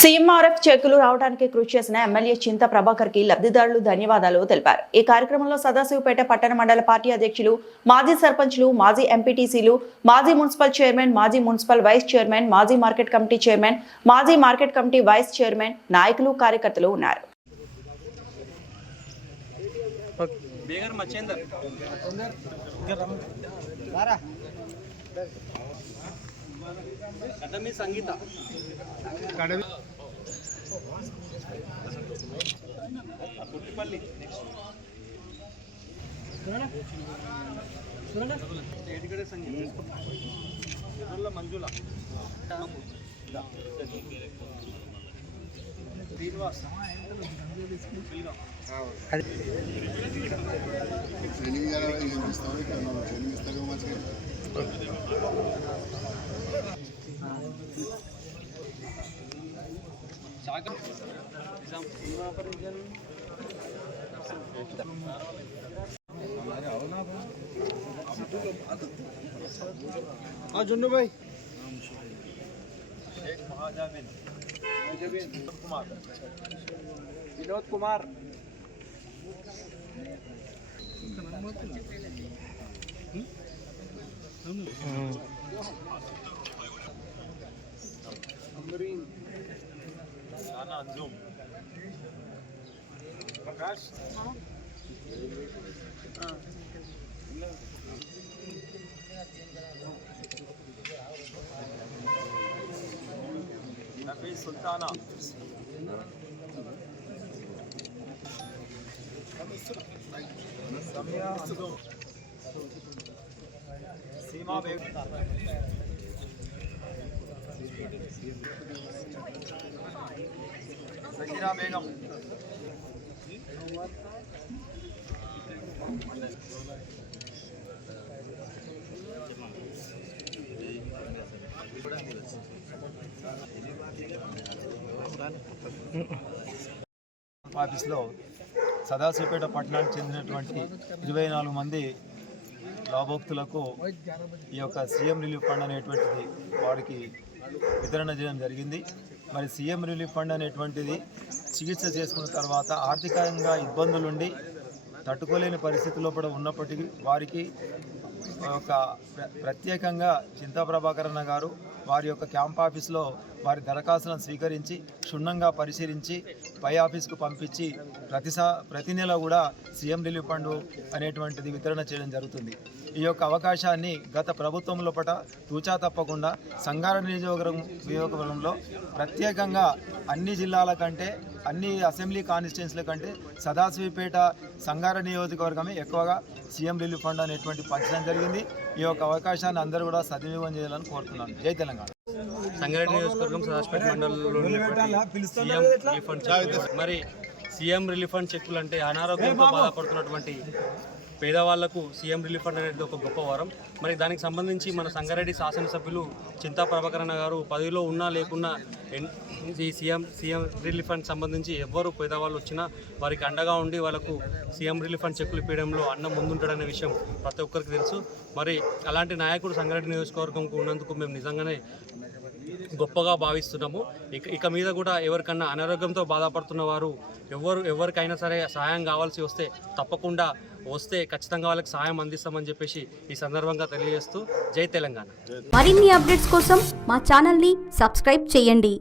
CMRF చెక్కులు రావడానికి కృషి చేసిన ఎమ్మెల్యే చింత ప్రభాకర్ కి లబ్ధిదారులు ధన్యవాదాలు తెలిపారు. ఈ కార్యక్రమంలో సదాశివపేట పట్టణ మండల పార్టీ అధ్యక్షులు, మాజీ సర్పంచ్లు, మాజీ ఎంపీటీసీలు, మాజీ మున్సిపల్ చైర్మన్, మాజీ మున్సిపల్ వైస్ చైర్మన్, మాజీ మార్కెట్ కమిటీ చైర్మన్, మాజీ మార్కెట్ కమిటీ వైస్ చైర్మన్, నాయకులు, కార్యకర్తలు ఉన్నారు. సంగీత పుట్టిపల్లి మంజుల శ్రీనివాస్ जुन्नू भाई शेख महाजाबिन कुमार विनोद कुमार अमरीन राना अंजुम प्रकाश नफीस सुल्ताना समिया अंजुम सीमा बेगम सकीरा बेगम ఆఫీస్లో సదాశివపేట పట్టణానికి చెందినటువంటి 24 మంది లాభోక్తులకు ఈ యొక్క సీఎం రిలీఫ్ ఫండ్ అనేటువంటిది వారికి వితరణ చేయడం జరిగింది. మరి సీఎం రిలీఫ్ ఫండ్ అనేటువంటిది చికిత్స చేసుకున్న తర్వాత ఆర్థికంగా ఇబ్బందులుండి తట్టుకోలేని పరిస్థితుల్లో కూడా ఉన్నప్పటికీ వారికి ఒక ప్రత్యేకంగా చింతా ప్రభాకర్ అన్న గారు వారి యొక్క క్యాంప్ ఆఫీస్లో వారి దరఖాస్తులను స్వీకరించి క్షుణ్ణంగా పరిశీలించి పై ఆఫీస్కు పంపించి ప్రతి నెల కూడా సీఎం రిలీఫ్ ఫండ్ అనేటువంటిది వితరణ చేయడం జరుగుతుంది. ఈ యొక్క అవకాశాన్ని గత ప్రభుత్వం లోపల తూచా తప్పకుండా సంగారెడ్డి నియోజకవర్గంలో ప్రత్యేకంగా అన్ని జిల్లాల కంటే అన్ని అసెంబ్లీ కాన్స్టిట్యున్సీల కంటే సదాశివపేట సంగారెడ్డి నియోజకవర్గమే ఎక్కువగా సీఎం రిలీఫ్ ఫండ్ అనేటువంటి పంచడం జరిగింది. ఈ యొక్క అవకాశాన్ని అందరూ కూడా సద్వినియోగం చేయాలని కోరుతున్నాను. జై తెలంగాణ. సంగారెడ్డి నియోజకవర్గం సదాశివపేట మండలంలో సీఎం రిలీఫ్ ఫండ్ మరి సీఎం రిలీఫ్ ఫండ్ చెక్కులు అంటే అనారోగ్యంతో బాధపడుతున్నటువంటి పేదవాళ్లకు సీఎం రిలీఫ్ ఫండ్ అనేది ఒక గొప్ప వరం. మరి దానికి సంబంధించి మన సంగారెడ్డి శాసనసభ్యులు చింతా ప్రభాకర్ అన్న గారు పదవిలో ఉన్నా లేకున్నా ఈ సీఎం రిలీఫ్ ఫండ్ సంబంధించి ఎవరు పేదవాళ్ళు వచ్చినా వారికి అండగా ఉండి వాళ్ళకు సీఎం రిలీఫ్ ఫండ్ చెక్కులు ఇప్పించడంలో అన్న ముందుంటాడనే విషయం ప్రతి ఒక్కరికి తెలుసు. మరి అలాంటి నాయకుడు సంగారెడ్డి నియోజకవర్గంకు ఉన్నందుకు మేము నిజంగానే గొప్పగా భావిస్తున్నాము. ఇక మీద కూడా ఎవరికన్నా అనారోగ్యంతో బాధపడుతున్న వారు ఎవరికైనా సరే సహాయం కావాల్సి వస్తే తప్పకుండా వస్తే ఖచ్చితంగా వాళ్ళకి సహాయం అందిస్తామని చెప్పేసి ఈ సందర్భంగా తెలియజేస్తూ జై తెలంగాణ. మరిన్ని అప్డేట్స్ కోసం మా ఛానల్ని సబ్స్క్రైబ్ చేయండి.